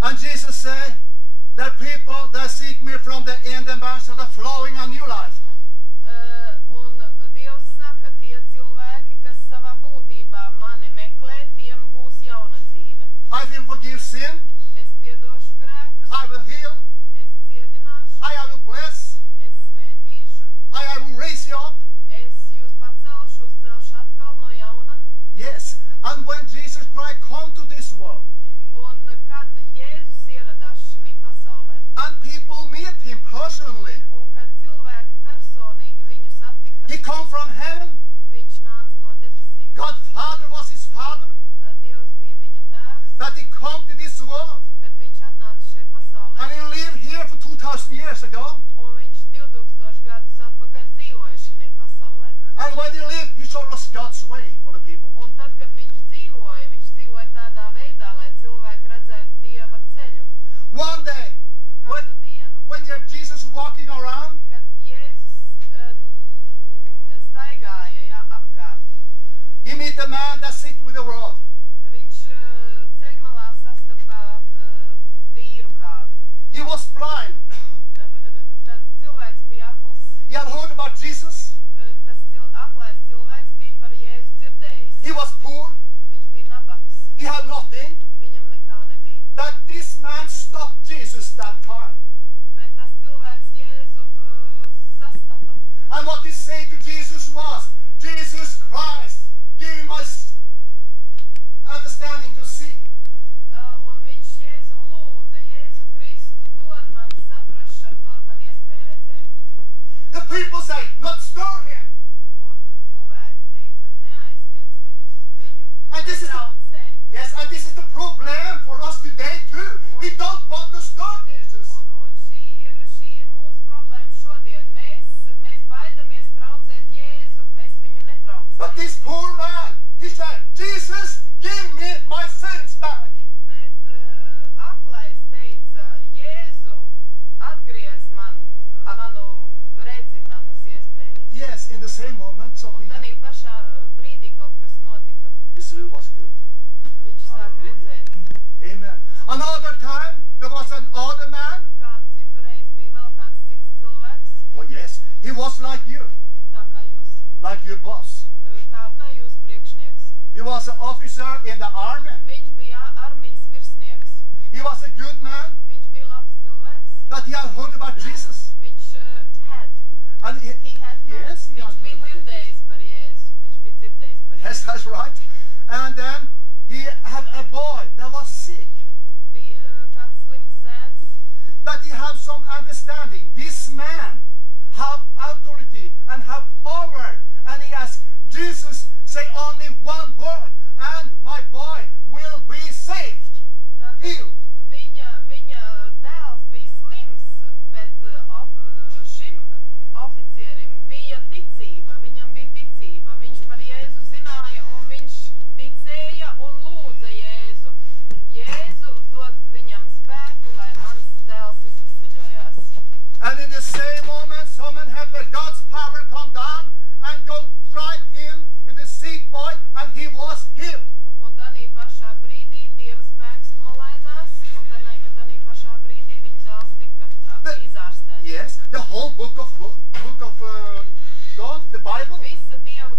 And Jesus said, the people that seek me from the end and banks are flowing a new life. Un Dievs saka, tie cilvēki, kas savā būtībā mani meklē, tiem būs jauna dzīve. I will forgive sin. Es piedošu grēkus, I will heal. es dziedināšu, I will bless. es svētīšu, I will raise you up. es jūs pacelšu, uzcelšu atkal no jauna. Yes. And when Jesus Christ come to this world, Un kad Jēzus ieradās šī pasaulē, and people meet him personally, un kad cilvēki personīgi viņu satika, he come from heaven. viņš nāca no debesīm. God Father was his father. Dievs bija viņa tēvs, That he come to this world. bet viņš atnāca šeit pasaulē. And he lived here for 2000 years ago. Un viņš 2000 gadus atpakaļ dzīvoja šī pasaulē. And when he lived, he showed us God's way for the people. Un tad, kad viņš dzīvoja tādā veidā, lai cilvēki redzētu Dieva ceļu. One day, Kādu dienu, when you have Jesus walking around, kad Jēzus staigāja apkārt, he meet a man that sit with the rod. viņš ceļmalā sastapa vīru kādu. He was blind. Tas cilvēks bija akls. He had heard about Jesus. Tas aklais cilvēks bija par Jēzu dzirdējis. He was poor. Viņš bija nabaks. He had nothing. Viņam nekā nebija. But this man stopped Jesus that time. Bet tas cilvēks Jēzu sastapa. And what he said to Jesus was, Jesus Christ, give him understanding to see. Un viņš Jēzum lūdza, Jēzu Kristu, dod man saprašanu, dod man iespēju redzēt. The people say, not stir him. Un cilvēki teica, neaiztiec viņu. And this is the, Netraucē. yes, and this is the problem for us today too. We don't want to stir Jesus. Un šī ir mūsu problēma šodien. Mēs baidamies traucēt Jēzu. Mēs viņu But netraucējam. this poor man, he said, Jesus, give me my sins back. Bet aklais teica, Jēzu, atgriez manu redzi, manas iespējas. Yes, in the same moment, Un something tanī happened. pašā brīdī kaut kas notika. His will was good. Viņš sāk Hallelujah. redzēt. Amen. Another time, there was another man. Kādu citu reizi bija vēl kāds cits cilvēks, Oh yes, he was like you, tā kā jūs, like your boss. kā jūs priekšnieks. He was an officer in the army. Viņš bija armijas virsnieks. He was a good man, Viņš bija labs cilvēks. but he had heard about Jesus. Viņš had. And he He had heard. Yes, he Viņš had bija heard. dzirdējis par Jēzu. Viņš bija dzirdējis par Yes, Jēzu. that's right. And then he had a boy that was sick. Bija kāds slims zēns. But he had some understanding. This man have authority and have power. And he asked, Jesus, say only one word and my boy will be saved. Tad Healed. viņa dēls bija slims, bet šim oficierim bija ticība. Viņam bija ticība. Viņš par Jēzu zināja un viņš ticēja un lūdza Jēzu. Jēzu dod viņam spēku, lai mans dēls izveseļojās. And in the same moment, something happened. God's power come down and go right in the sick boy, and he was healed. Un tanī pašā brīdī Dieva spēks nolaidās, un tanī pašā brīdī viņa dēls tika izārstēts. Yes, the whole book of God, the Bible. Visa Dieva